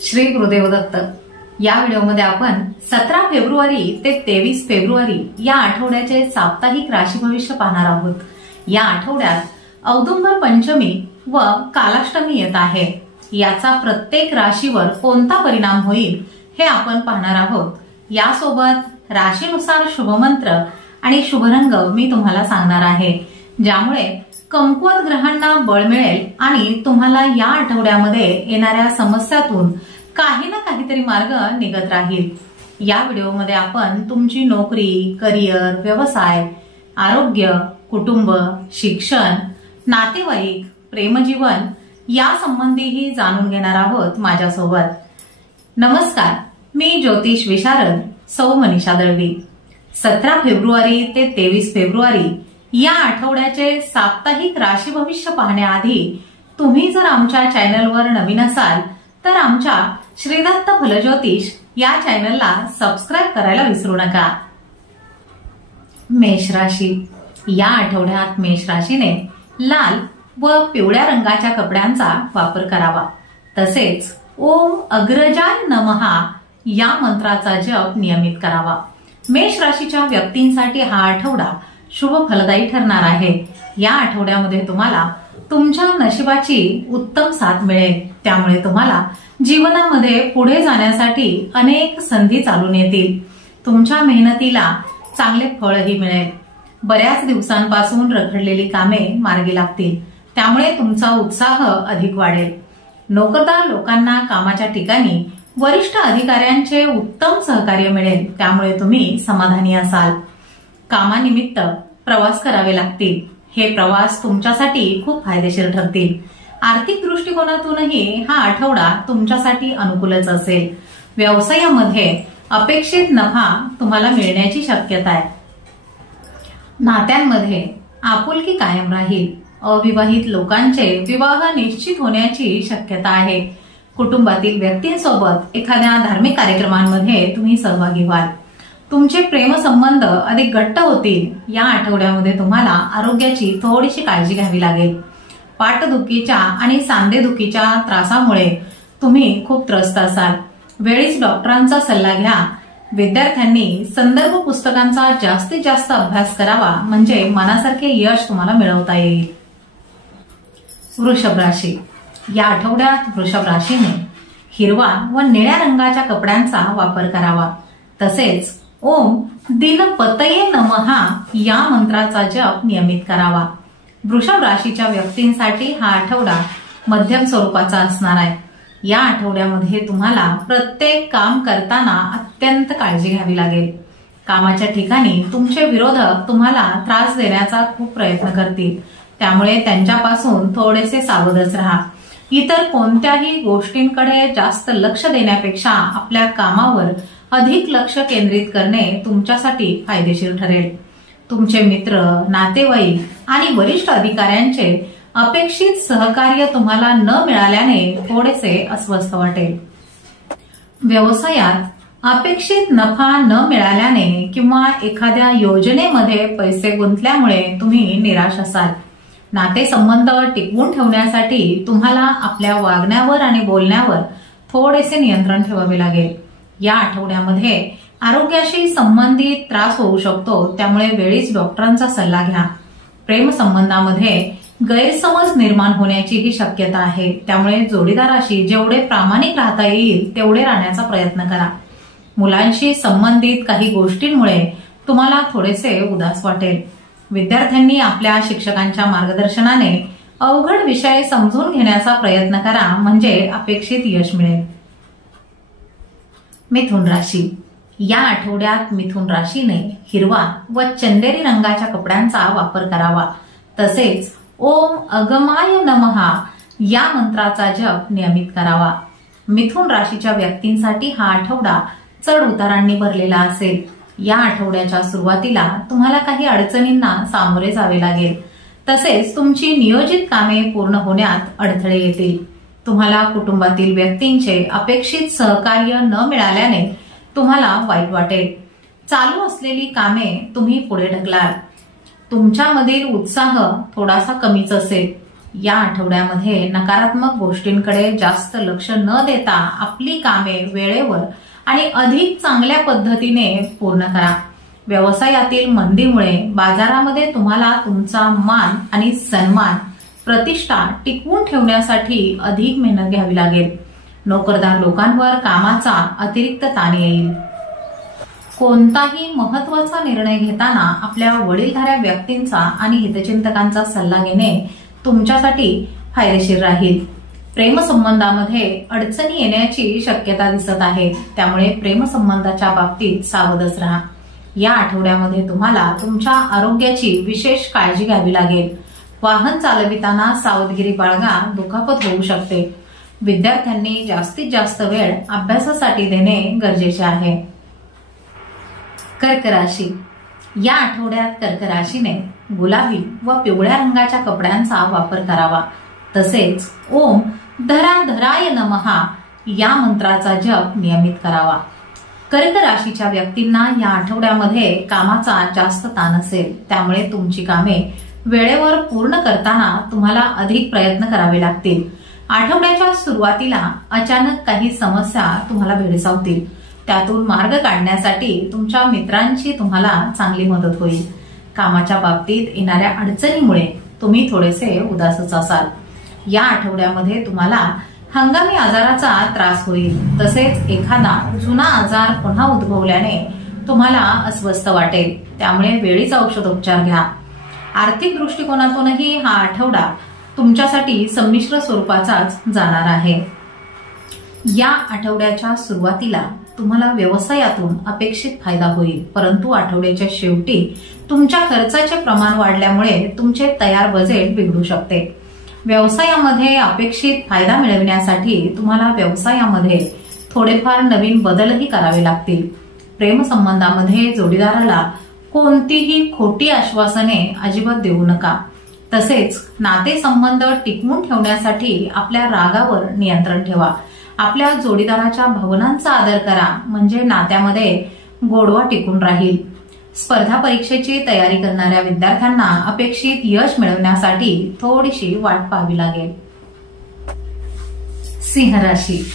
श्री गुरुदेव दत्त। या व्हिडिओमध्ये आपण 17 फेब्रुवारी ते 23 फेब्रुवारी या आठवड्याचे साप्ताहिक राशी भविष्य पाहणार आहोत। या आठवड्यात औदुंबर पंचमी व कालाष्टमी येत आहे। याचा प्रत्येक राशीवर कोणता परिणाम होईल हे आपण पाहणार आहोत। यासोबत राशीनुसार शुभमंत्र आणि शुभरंग मी तुम्हाला सांगणार आहे, ज्यामुळे कमकुवत ग्रहांना बळ मिळेल आणि तुम्हाला या आठवड्यामध्ये येणाऱ्या समस्यातून काही ना काहीतरी मार्ग निघत राहील। या व्हिडिओमध्ये आपण तुमची नोकरी, करिअर, व्यवसाय, आरोग्य, कुटुंब, शिक्षण, नातेवाईक, प्रेमजीवन या संबंधीही जाणून घेणार आहोत माझ्यासोबत। नमस्कार, मी ज्योतिष विशारद सौ मनीषा दळवी। 17 फेब्रुवारी ते 23 फेब्रुवारी या आठवड्याचे साप्ताहिक राशी भविष्य पाहण्याआधी तुम्ही जर आमच्या चॅनलवर नवीन असाल तर आमच्या श्रीदत्त फलज्योतिष या चॅनलला सबस्क्राइब करायला विसरू नका। मेष राशी। या आठवड्यात मेष राशीने लाल व पिवळ्या रंगाच्या कपड्यांचा वापर करावा। तसेच ओम अग्रजाय नमः या मंत्राचा जप नियमित करावा। मेष राशीच्या व्यक्तींसाठी हा आठवडा शुभ फलदायी ठरणार आहे। या आठवड्यामध्ये तुम्हाला तुमच्या नशिबाची उत्तम साथ मिळेल, त्यामुळे तुम्हाला जीवनामध्ये पुढे जाण्यासाठी अनेक संधी चालून येतील। तुमच्या मेहनतीला चांगले फळही मिळेल। बऱ्याच दिवसांपासून रखडलेली कामे मार्गी लागतील, त्यामुळे तुमचा उत्साह अधिक वाढेल। नोकरदार लोकांना कामाच्या ठिकाणी वरिष्ठ अधिकाऱ्यांचे उत्तम सहकार्य मिळेल, त्यामुळे तुम्ही समाधानी असाल। कामानिमित्त प्रवास करावे लागतील। हे प्रवास तुमच्यासाठी खूप फायदेशीर ठरतील। आर्थिक दृष्टिकोनातूनही हा आठवडा तुमच्यासाठी अनुकूलच असेल। व्यवसायामध्ये अपेक्षित नफा तुम्हाला मिळण्याची शक्यता आहे। नात्यांमध्ये आपुलकी कायम राहील। अविवाहित लोकांचे विवाह निश्चित होण्याची शक्यता आहे। कुटुंबातील व्यक्तींसोबत एखाद्या धार्मिक कार्यक्रमांमध्ये तुम्ही सहभागी व्हाल। तुमचे प्रेमसंबंध अधिक घट्ट होतील। या आठवड्यामध्ये तुम्हाला आरोग्याची थोडीशी काळजी घ्यावी लागेल। पाठदुखीच्या आणि सांधेदुखीच्या त्रासामुळे तुम्ही खूप त्रस्त असाल। वेळीच डॉक्टरांचा सल्ला घ्या। विद्यार्थ्यांनी संदर्भ पुस्तकांचा जास्तीत जास्त अभ्यास करावा, म्हणजे मनासारखे यश तुम्हाला मिळवता येईल। वृषभ राशी। या आठवड्यात वृषभ राशीने हिरवा व निळ्या रंगाच्या कपड्यांचा वापर करावा। तसेच ओम दिनपतये नमः या मंत्राचा जप नियमित करावा। वृषभ राशीच्या व्यक्तींसाठी हा आठवडा मध्यम स्वरूपाचा असणार आहे। या आठवड्यामध्ये तुम्हाला प्रत्येक काम करताना अत्यंत काळजी घ्यावी लागेल। कामाच्या ठिकाणी तुमचे विरोधक तुम्हाला त्रास देण्याचा खूप प्रयत्न करतील, त्यामुळे त्यांच्यापासून थोडेसे सावधच राहा। इतर कोणत्याही गोष्टींकडे जास्त लक्ष देण्यापेक्षा आपल्या कामावर अधिक लक्ष केंद्रित करणे तुमच्यासाठी फायदेशीर ठरेल। तुमचे मित्र, नातेवाईक आणि वरिष्ठ अधिकाऱ्यांचे अपेक्षित सहकार्य तुम्हाला न मिळाल्याने थोडेसे अस्वस्थ वाटेल। व्यवसायात अपेक्षित नफा न मिळाल्याने किंवा एखाद्या योजनेमध्ये पैसे गुंतल्यामुळे तुम्ही निराश असाल। नातेसंबंध टिकवून ठेवण्यासाठी तुम्हाला आपल्या वागण्यावर आणि बोलण्यावर थोडेसे नियंत्रण ठेवावे लागेल। या आठवड्यामध्ये आरोग्याशी संबंधित त्रास होऊ शकतो, त्यामुळे वेळीच डॉक्टरांचा सल्ला घ्या। प्रेम संबंधामध्ये गैरसमज निर्माण होण्याचीही शक्यता आहे, त्यामुळे जोडीदाराशी जेवढे प्रामाणिक राहता येईल तेवढे राहण्याचा प्रयत्न करा। मुलांशी संबंधित काही गोष्टींमुळे तुम्हाला थोडेसे उदास वाटेल। विद्यार्थ्यांनी आपल्या शिक्षकांच्या मार्गदर्शनाने अवघड विषय समजून घेण्याचा प्रयत्न करा, म्हणजे अपेक्षित यश मिळेल। मिथुन राशी। या आठवड्यात मिथुन राशीने हिरवा व चंदेरी रंगाच्या कपड्यांचा वापर करावा। तसेच ओम अगमाय नमः या मंत्राचा जप नियमित करावा। मिथुन राशीच्या व्यक्तींसाठी हा आठवडा चढ उतारांनी भरलेला असेल। या आठवड्याच्या सुरुवातीला तुम्हाला काही अडचणींना सामोरे जावे लागेल। तसेच तुमची नियोजित कामे पूर्ण होण्यात अडथळे येतील। तुम्हाला कुटुंबातील व्यक्तींचे अपेक्षित सहकार्य न मिळाल्याने तुम्हाला वाईट वाटेल। चालू असलेली कामे तुम्ही पुढे ढकलाल। तुमच्यामधील उत्साह थोडासा कमीच असेल। या आठवड्यामध्ये नकारात्मक गोष्टींकडे जास्त लक्ष न देता आपली कामे वेळेवर आणि अधिक चांगल्या पद्धतीने पूर्ण करा. व्यवसायातील मंदीमुळे बाजारामध्ये तुम्हाला तुमचा मान आणि सन्मान, प्रतिष्ठा टिकवून ठेवण्यासाठी अधिक मेहनत घ्यावी लागेल. नोकरदार लोकांवर कामाचा अतिरिक्त ताण येईल. कोणताही महत्वाचा निर्णय घेताना आपल्या वडीलधाऱ्या व्यक्तींचा आणि हितचिंतकांचा सल्ला घेणे तुमच्यासाठी फायदेशीर राहील. प्रेमसंबंधामध्ये अडचणी येण्याची शक्यता दिसत आहे, त्यामुळे प्रेमसंबंधाच्या बाबतीत सावधच राहा. या आठवड्यामध्ये तुम्हाला तुमच्या आरोग्याची विशेष काळजी घ्यावी लागेल. वाहन चालविताना सावधगिरी बाळगा, दुखापत होऊ शकते. विद्यार्थ्यांनी जास्तीत जास्त वेळ अभ्यासासाठी देणे गरजेचे आहे. कर्क राशी. या आठवड्यात कर्क राशीने गुलाबी व पिवळ्या रंगाच्या कपड्यांचा वापर करावा. तसेच ओम धरा धराय नमः या मंत्राचा जप नियमित करावा. कर्क राशीच्या व्यक्तींना या आठवड्यामध्ये कामाचा जास्त ताण असेल, त्यामुळे तुमची कामे वेळेवर पूर्ण करताना तुम्हाला अधिक प्रयत्न करावे लागतील. आठवड्याच्या सुरुवातीला अचानक काही समस्या तुम्हाला भेडसावतील. त्यातून मार्ग काढण्यासाठी तुमच्या मित्रांची तुम्हाला चांगली मदत होईल. कामाच्या बाबतीत येणाऱ्या अडचणीमुळे तुम्ही थोडेसे उदासच असाल. या आठवड्यामध्ये तुम्हाला हंगामी आजाराचा त्रास होईल. तसेच एखादा जुना आजार पुन्हा उद्भवल्याने तुम्हाला अस्वस्थ वाटेल, त्यामुळे वेळीच औषधोपचार घ्या. आर्थिक दृष्टिकोनातूनही हा आठवडा तुमच्यासाठी संमिश्र स्वरूपाचाच जाणार आहे. या आठवड्याच्या सुरुवातीला तुम्हाला व्यवसायातून अपेक्षित फायदा होईल, परंतु आठवड्याच्या शेवटी तुमच्या खर्चाचे प्रमाण वाढल्यामुळे तुमचे तयार बजेट बिघडू शकते. व्यवसायामध्ये अपेक्षित फायदा मिळविण्यासाठी तुम्हाला व्यवसायामध्ये थोडेफार नवीन बदलही करावे लागतील. प्रेमसंबंधामध्ये जोडीदाराला कोणतीही खोटी आश्वासने अजिबात देऊ नका. तसेच नातेसंबंध टिकवून ठेवण्यासाठी आपल्या रागावर नियंत्रण ठेवा. आपल्या जोडीदाराच्या भावनांचा आदर करा, म्हणजे नात्यामध्ये गोडवा टिकून राहील. स्पर्धा परीक्षेची तयारी करणाऱ्या विद्यार्थ्यांना अपेक्षित यश मिळवण्यासाठी थोडीशी वाट पाहावी लागेल. सिंह राशी.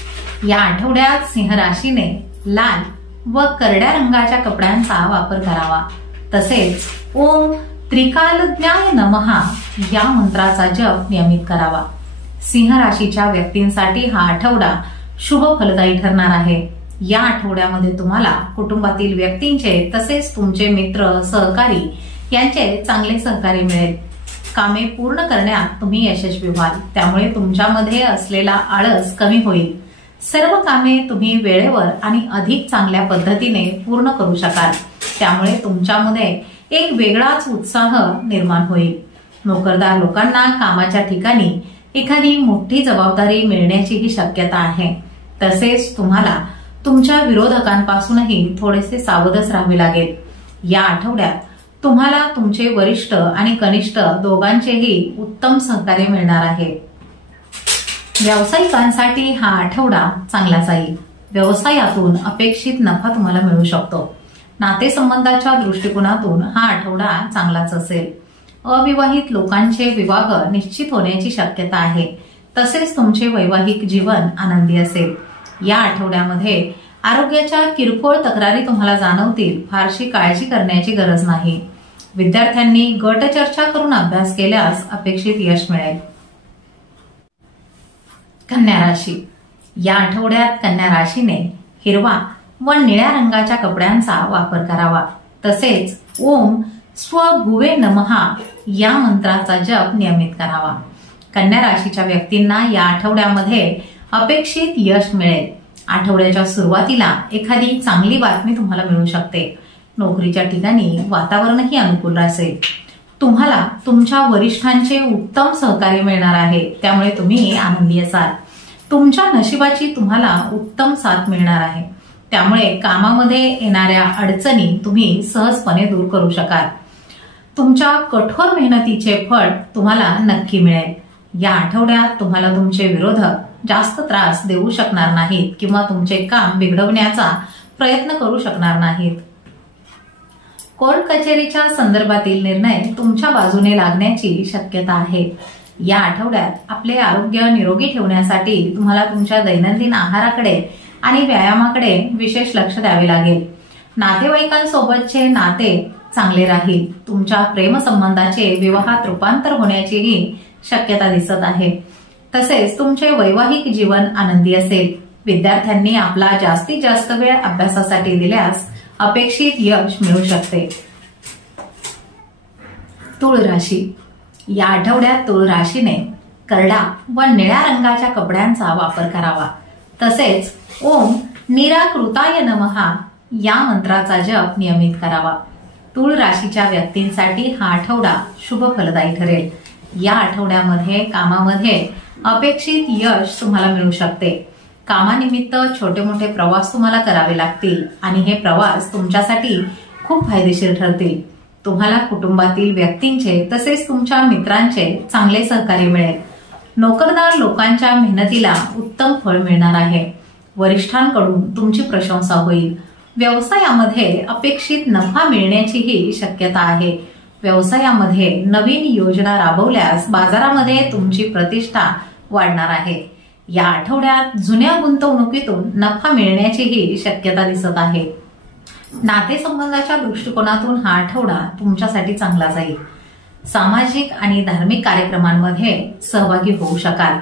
या आठवड्यात सिंह राशीने लाल व करड्या रंगाच्या कपड्यांचा वापर करावा. तसेच ओम त्रिकालज्ञाय नमः या मंत्राचा जप नियमित करावा. सिंह राशीच्या व्यक्तींसाठी हा आठवडा शुभ फलदायी ठरणार आहे. या आठवड्यामध्ये तुम्हाला कुटुंबातील व्यक्तींचे तसेच तुमचे मित्र, सहकारी यांचे चांगले सहकार्य मिळेल. कामे पूर्ण करण्यात तुम्ही यशस्वी व्हाल, त्यामुळे तुमच्यामध्ये असलेला आळस कमी होईल. सर्व कामे तुम्ही वेळेवर आणि अधिक चांगल्या पद्धतीने पूर्ण करू शकाल, त्यामुळे तुमच्यामध्ये एक वेगळाच उत्साह निर्माण होईल. नोकरदार लोकांना कामाच्या ठिकाणी एखादी मोठी जबाबदारी मिळण्याचीही शक्यता आहे. तसेच तुम्हाला तुमच्या विरोधकांपासूनही थोडेसे सावधच राहावे लागेल. या आठवड्यात तुम्हाला तुमचे वरिष्ठ आणि कनिष्ठ दोघांचेही उत्तम सहकार्य मिळणार आहे. व्यावसायिकांसाठी हा आठवडा चांगला जाईल. व्यवसायातून अपेक्षित नफा तुम्हाला मिळू शकतो. नातेसंबंधाच्या दृष्टिकोनातून हा आठवडा चांगलाच असेल. अविवाहित लोकांचे विवाह निश्चित होण्याची शक्यता आहे. तसेच तुमचे वैवाहिक जीवन आनंदी असेल. या आठवड्यामध्ये आरोग्याच्या किरकोळ तक्रारी तुम्हाला जाणवतील. फारशी काळजी करण्याची गरज नाही. विद्यार्थ्यांनी गट चर्चा करून अभ्यास केल्यास अपेक्षित यश मिळेल. कन्या राशी. या आठवड्यात कन्या राशीने हिरवा व निळ्या रंगाच्या कपड्यांचा वापर करावा. तसेच ओम स्वभुवे नमः या मंत्राचा जप नियमित करावा. कन्या राशीच्या व्यक्तींना या आठवड्यामध्ये अपेक्षित यश मिळेल. आठवड्याच्या सुरुवातीला एखादी चांगली बातमी तुम्हाला मिळू शकते. नोकरीच्या ठिकाणी वातावरणही अनुकूल असेल. तुम्हाला तुमच्या वरिष्ठांचे उत्तम सहकार्य मिळणार आहे, त्यामुळे तुम्ही आनंदी असाल. तुमच्या नशिबाची तुम्हाला उत्तम साथ मिळणार आहे, त्यामुळे कामामध्ये येणाऱ्या अडचणी तुम्ही सहजपणे दूर करू शकाल. तुमच्या कठोर मेहनतीचे फळ तुम्हाला नक्की मिळेल. या आठवड्यात तुम्हाला तुमचे विरोधक जास्त त्रास देऊ शकणार नाहीत किंवा तुमचे काम बिघडवण्याचा प्रयत्न करू शकणार नाहीत. कोर्ट कचेरीच्या संदर्भातील निर्णय तुमच्या बाजूने लागण्याची शक्यता आहे. या आठवड्यात आपले आरोग्य निरोगी ठेवण्यासाठी तुम्हाला तुमच्या दैनंदिन आहाराकडे आणि व्यायामाकडे विशेष लक्ष द्यावे लागेल. नातेवाईकांसोबतचे नाते चांगले राहील. तुमच्या प्रेमसंबंधाचे विवाहात रूपांतर होण्याचीही शक्यता दिसत आहे. तसेच तुमचे वैवाहिक जीवन आनंदी असेल. विद्यार्थ्यांनी आपला जास्तीत जास्त वेळ अभ्यासासाठी दिल्यास अपेक्षित यश मिळू शकते. तुळ राशी. या आठवड्यात तुळ राशीने करडा व निळ्या रंगाच्या कपड्यांचा वापर करावा. तसेच ओम निराकृताय नमः या मंत्राचा जप नियमित करावा. तुळ राशीच्या व्यक्तींसाठी हा आठवडा शुभ फलदायी ठरेल. या आठवड्यामध्ये कामामध्ये अपेक्षित यश तुम्हाला मिळू शकते. कामानिमित्त छोटे मोठे प्रवास तुम्हाला करावे लागतील आणि हे प्रवास तुमच्यासाठी खूप फायदेशीर ठरतील. तुम्हाला कुटुंबातील व्यक्तींचे तसेच तुमच्या मित्रांचे चांगले सहकार्य मिळेल. नोकरदार लोकांच्या मेहनतीला उत्तम फळ मिळणार आहे. वरिष्ठांकडून तुमची प्रशंसा होईल. व्यवसायामध्ये अपेक्षित नफा मिळण्याचीही शक्यता आहे. व्यवसायामध्ये नवीन योजना राबवल्यास बाजारामध्ये तुमची प्रतिष्ठा वाढणार आहे. या आठवड्यात जुन्या गुंतवणुकीतून नफा मिळण्याचीही शक्यता दिसत आहे. नातेसंबंधाच्या दृष्टिकोनातून हा आठवडा तुमच्यासाठी चांगला जाईल. सामाजिक आणि धार्मिक कार्यक्रमांमध्ये सहभागी होऊ शकाल.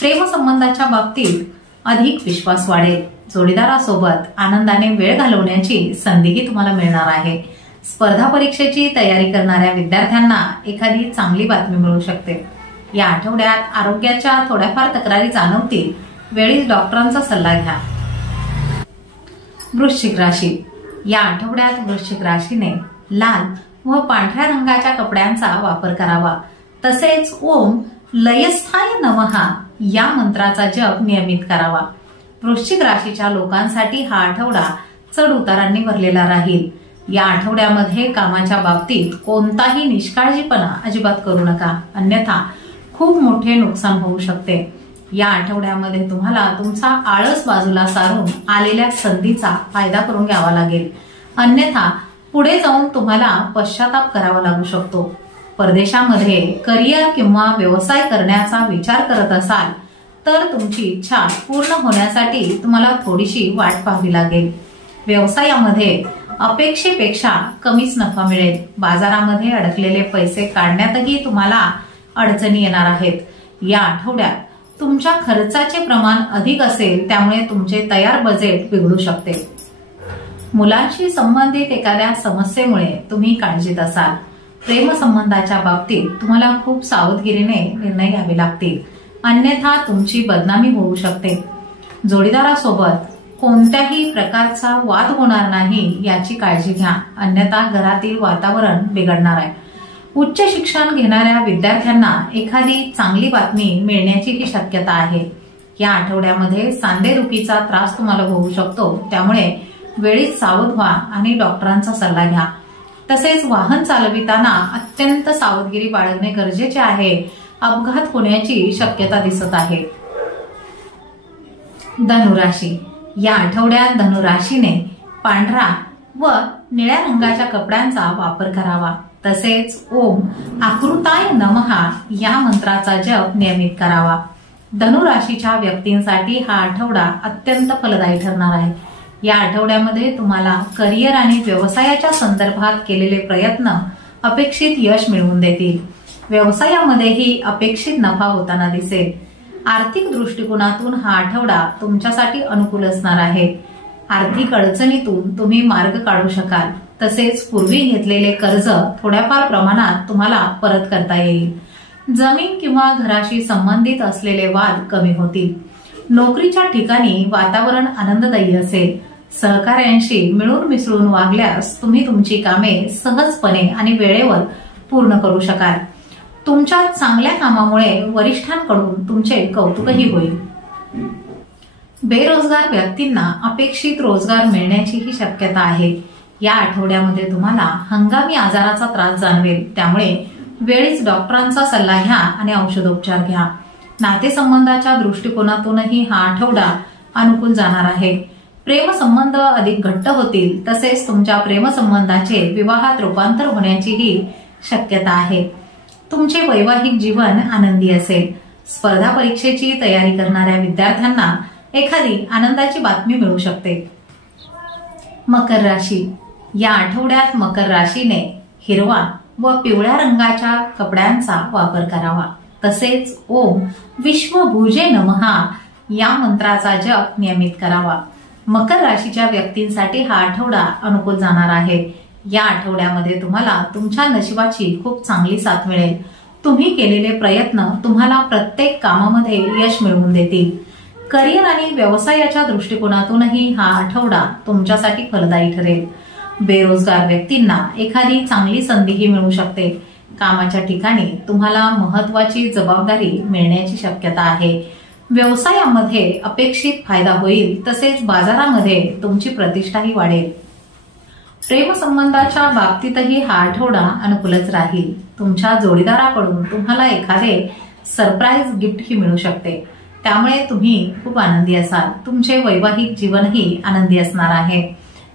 प्रेमसंबंधाच्या बाबतीत अधिक विश्वास वाढेल. जोडीदारासोबत आनंदाने वेळ घालवण्याची संधीही तुम्हाला मिळणार आहे. स्पर्धा परीक्षेची तयारी करणाऱ्या विद्यार्थ्यांना एखादी चांगली बातमी मिळू शकते. या आठवड्यात आरोग्याच्या थोड्याफार तक्रारी जाणवतील. वेळीच डॉक्टरांचा सल्ला घ्या. वृश्चिक राशी. या आठवड्यात वृश्चिक राशीने लाल व पांढऱ्या रंगाच्या कपड्यांचा वापर करावा. तसेच ओम लयस्थाय नमः या मंत्राचा जप नियमित करावा. वृश्चिक राशीच्या लोकांसाठी हा आठवडा चढ उतारांनी भरलेला राहील. या आठवड्यामध्ये कामाच्या बाबतीत कोणताही निष्काळजीपणा अजिबात करू नका, अन्यथा खूप मोठे नुकसान होऊ शकते. या आठवड्यामध्ये तुम्हाला तुमचा आळस बाजूला सारून आलेल्या संधीचा फायदा करून घ्यावा लागेल, अन्यथा पुढे जाऊन तुम्हाला पश्चाताप करावा लागू शकतो. परदेशामध्ये करिअर किंवा व्यवसाय करण्याचा विचार करत असाल तर तुमची इच्छा पूर्ण होण्यासाठी तुम्हाला थोडीशी वाट पाहावी लागेल. व्यवसायामध्ये अपेक्षेपेक्षा कमीच नफा मिळेल. बाजारामध्ये अडकलेले पैसे काढण्यातही तुम्हाला अडचणी येणार आहेत. या आठवड्यात तुमच्या खर्चाचे प्रमाण अधिक असेल, त्यामुळे तुमचे तयार बजेट बिघडू शकते. मुलांशी संबंधित एखाद्या समस्येमुळे तुम्ही काळजीत असाल. प्रेमसंबंधाच्या बाबतीत तुम्हाला खूप सावधगिरीने निर्णय घ्यावे लागतील, अन्यथा तुमची बदनामी होऊ शकते. जोडीदारासोबत कोणत्याही प्रकारचा वाद होणार नाही याची काळजी घ्या, अन्यथा घरातील वातावरण बिघडणार आहे. उच्च शिक्षण घेणाऱ्या विद्यार्थ्यांना एखादी चांगली बातमी मिळण्याचीही शक्यता आहे. या आठवड्यामध्ये सांधेदुखीचा त्रास तुम्हाला होऊ शकतो, त्यामुळे वेळीच सावध व्हा आणि डॉक्टरांचा सल्ला घ्या. तसेच वाहन चालविताना अत्यंत सावधगिरी बाळगणे गरजेचे आहे. अपघात होण्याची शक्यता दिसत आहे. धनुराशी. या आठवड्यात धनुराशीने पांढरा व निळ्या रंगाच्या कपड्यांचा वापर करावा. तसेच ओम आकृताय नमः या मंत्राचा जप नियमित करावा. धनुराशीच्या व्यक्तींसाठी हा आठवडा अत्यंत फलदायी ठरणार आहे. या आठवड्यामध्ये तुम्हाला करिअर आणि व्यवसायाच्या संदर्भात केलेले प्रयत्न अपेक्षित यश मिळवून देतील. व्यवसायामध्येही अपेक्षित नफा होताना दिसेल. आर्थिक दृष्टिकोनातून हा आठवडा तुमच्यासाठी अनुकूल असणार आहे. आर्थिक अडचणीतून तुम्ही मार्ग काढू शकाल. तसेच पूर्वी घेतलेले कर्ज थोड्याफार प्रमाणात तुम्हाला परत करता येईल. जमीन किंवा घराशी संबंधित असलेले वाद कमी होतील. नोकरीच्या ठिकाणी वातावरण आनंददायी असेल. सहकार्यांशी मिळून मिसळून वागल्यास तुम्ही तुमची कामे सहजपणे आणि वेळेवर पूर्ण करू शकाल. तुमच्या चांगल्या कामामुळे वरिष्ठांकडून तुमचे कौतुकही होईल. बेरोजगार व्यक्तींना अपेक्षित रोजगार मिळण्याचीही शक्यता आहे. या आठवड्यामध्ये तुम्हाला हंगामी आजाराचा त्रास जाणवेल, त्यामुळे वेळीच डॉक्टरांचा सल्ला घ्या आणि औषधोपचार घ्या. नातेसंबंधाच्या दृष्टिकोनातूनही हा आठवडा अनुकूल जाणार आहे. प्रेमसंबंध अधिक घट्ट होतील. तसेच तुमच्या प्रेमसंबंधाचे विवाहात रूपांतर होण्याचीही शक्यता आहे. तुमचे वैवाहिक जीवन आनंदी असेल। स्पर्धा परीक्षेची तयारी करणाऱ्या विद्यार्थ्यांना एखादी आनंदाची बातमी मिळू शकते। मकर राशी, या आठवड्यात मकर राशीने हिरवा व पिवळ्या रंगाच्या कपड्यांचा वापर करावा। तसेच ओम विश्वभुजे नमः या मंत्राचा जप नियमित करावा। मकर राशीच्या व्यक्तींसाठी हा आठवडा अनुकूल जाणार आहे। या आठवड्यामध्ये तुम्हाला तुमच्या नशिबाची खूप चांगली साथ मिळेल। तुम्ही केलेले प्रयत्न तुम्हाला प्रत्येक कामामध्ये यश मिळवून देतील। करिअर आणि व्यवसायाच्या दृष्टिकोनातूनही हा आठवडा तुमच्यासाठी फलदायी ठरेल। बेरोजगार व्यक्तींना एखादी चांगली संधीही मिळू शकते। कामाच्या ठिकाणी तुम्हाला महत्वाची जबाबदारी मिळण्याची शक्यता आहे। व्यवसायामध्ये अपेक्षित फायदा होईल, तसेच बाजारामध्ये तुमची प्रतिष्ठाही वाढेल। प्रेमसंबंधाच्या बाबतीतही हा आठवडा अनुकूलच राहील। तुमच्या जोडीदाराकडून तुम्हाला एखादे सरप्राईज गिफ्टही मिळू शकते, त्यामुळे तुम्ही खूप आनंदी असाल। तुमचे वैवाहिक जीवनही आनंदी असणार आहे।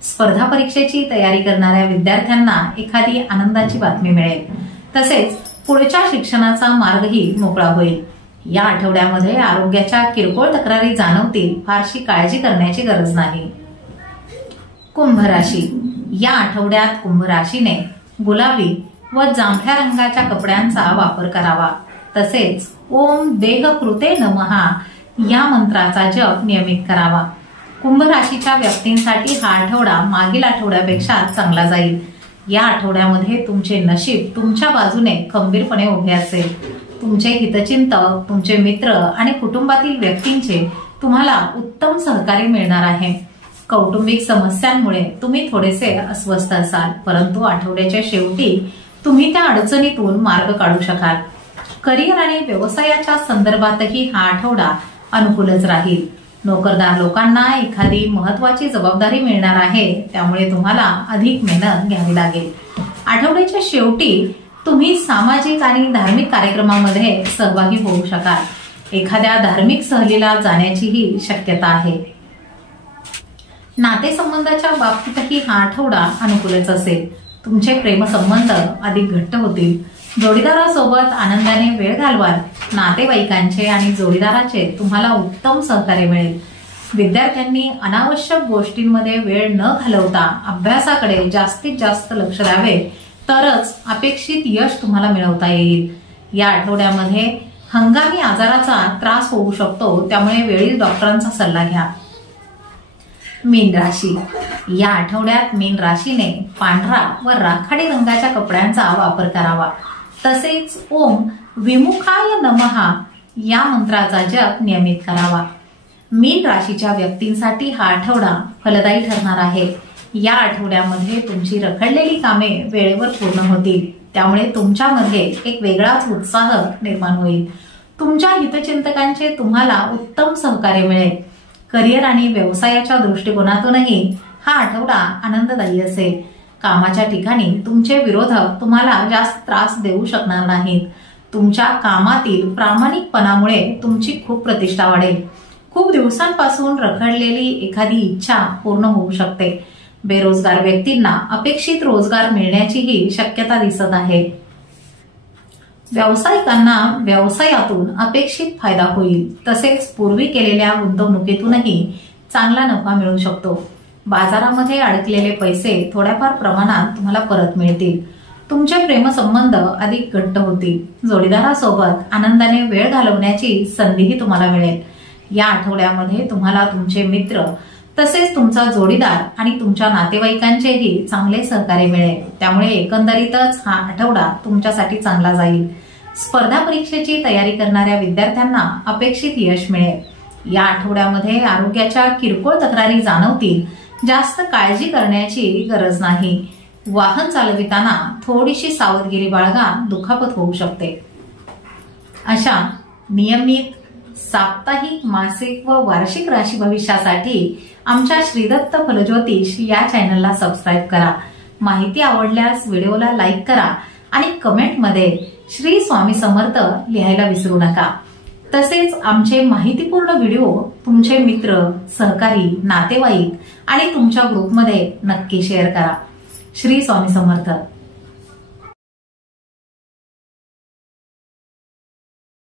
स्पर्धा परीक्षेची तयारी करणाऱ्या विद्यार्थ्यांना एखादी आनंदाची बातमी मिळेल, तसेच पुढच्या शिक्षणाचा मार्गही मोकळा होईल। या आठवड्यामध्ये आरोग्याच्या किरकोळ तक्रारी जाणवतील, फारशी काळजी करण्याची गरज नाही। कुंभ राशी, या आठवड्यात कुंभ राशीने गुलाबी व जांभळ्या रंगाच्या कपड्यांचा वापर करावा। तसेच ओम देहकृते नमः या मंत्राचा जप नियमित करावा। कुंभ राशीच्या व्यक्तींसाठी हा आठवडा मागील आठवड्यापेक्षा चांगला जाईल। या आठवड्यामध्ये तुमचे नशीब तुमच्या बाजूने खंबीरपणे उभे असेल। तुमचे हितचिंतक, तुमचे मित्र आणि कुटुंबातील व्यक्तींचे तुम्हाला उत्तम सहकार्य मिळणार आहे। कौटुंबिक समस्यांमुळे तुम्ही थोडेसे अस्वस्थ असाल, परंतु आठवड्याच्या शेवटी तुम्ही त्या अडचणीतून मार्ग काढू शकाल। करिअर आणि व्यवसायाच्या संदर्भातही हा आठवडा अनुकूलच राहील। नोकरदार लोकांना एखादी महत्वाची जबाबदारी मिळणार आहे, त्यामुळे तुम्हाला अधिक मेहनत घ्यावी लागेल। आठवड्याच्या शेवटी तुम्ही सामाजिक आणि धार्मिक कार्यक्रमामध्ये सहभागी होऊ शकाल। एखाद्या धार्मिक सहलीला जाण्याचीही शक्यता आहे। नातेसंबंधाच्या बाबतीतही हा आठवडा अनुकूलच असेल। तुमचे प्रेमसंबंध अधिक घट्ट होतील। जोडीदारासोबत आनंदाने वेळ घालवाल। नातेवाईकांचे आणि जोडीदाराचे तुम्हाला उत्तम सहकार्य मिळेल। विद्यार्थ्यांनी अनावश्यक गोष्टींमध्ये वेळ न घालवता अभ्यासाकडे जास्तीत जास्त लक्ष द्यावे, तरच अपेक्षित यश तुम्हाला मिळवता येईल। या आठवड्यामध्ये हंगामी आजाराचा त्रास होऊ शकतो, त्यामुळे वेळीच डॉक्टरांचा सल्ला घ्या। मीन राशी, या आठवड्यात मीन राशीने पांढरा व राखाडी रंगाच्या कपड्यांचा वापर करावा। तसेच ओम विमुखाय नमः या मंत्राचा जप नियमित करावा। मीन राशीच्या व्यक्तींसाठी हा आठवडा फलदायी ठरणार आहे। या आठवड्यामध्ये तुमची रखडलेली कामे वेळेवर पूर्ण होतील, त्यामुळे तुमच्यामध्ये एक वेगळाच उत्साह निर्माण होईल। तुमच्या हितचिंतकांचे तुम्हाला उत्तम सहकार्य मिळेल। करिअर आणि व्यवसायाच्या दृष्टिकोनातूनही हा आठवडा आनंददायी असेल। कामाच्या ठिकाणी तुमचे विरोधक तुम्हाला जास्त त्रास देऊ शकणार नाहीत। तुमच्या कामातील प्रामाणिकपणामुळे तुमची खूप प्रतिष्ठा वाढेल। खूप दिवसांपासून रखडलेली एखादी इच्छा पूर्ण होऊ शकते। बेरोजगार व्यक्तींना अपेक्षित रोजगार मिळण्याचीही शक्यता दिसत आहे। व्यावसायिकांना व्यवसायातून अपेक्षित फायदा होईल, तसेच पूर्वी केलेल्या गुंतवणुकीतूनही चांगला नफा मिळू शकतो। बाजारामध्ये अडकलेले पैसे थोड्याफार प्रमाणात तुम्हाला परत मिळतील। तुमचे प्रेमसंबंध अधिक घट्ट होतील। जोडीदारासोबत आनंदाने वेळ घालवण्याची संधीही तुम्हाला मिळेल। या आठवड्यामध्ये तुम्हाला तुमचे मित्र, तसेच तुमचा जोडीदार आणि तुमच्या नातेवाईकांचेही चांगले सहकार्य मिळेल। त्यामुळे एकंदरीतच हा आठवडा तुमच्यासाठी चांगला जाईल। स्पर्धा परीक्षेची तयारी करणाऱ्या विद्यार्थ्यांना अपेक्षित यश मिळेल। या आठवड्यामध्ये आरोग्याच्या किरकोळ तक्रारी जाणवतील, जास्त काळजी करण्याची गरज नाही। वाहन चालविताना थोडीशी सावधगिरी बाळगा, दुखापत होऊ शकते। अशा नियमित साप्ताहिक, मासिक व वार्षिक राशी भविष्यासाठी आमच्या श्रीदत्त फलज्योतिष या चॅनलला सबस्क्राईब करा। माहिती आवडल्यास व्हिडिओला लाईक करा आणि कमेंटमध्ये श्री स्वामी समर्थ लिहायला विसरू नका। तसेच आमचे माहितीपूर्ण व्हिडिओ तुमचे मित्र, सहकारी, नातेवाईक आणि तुमच्या ग्रुपमध्ये नक्की शेअर करा। श्री स्वामी समर्थ।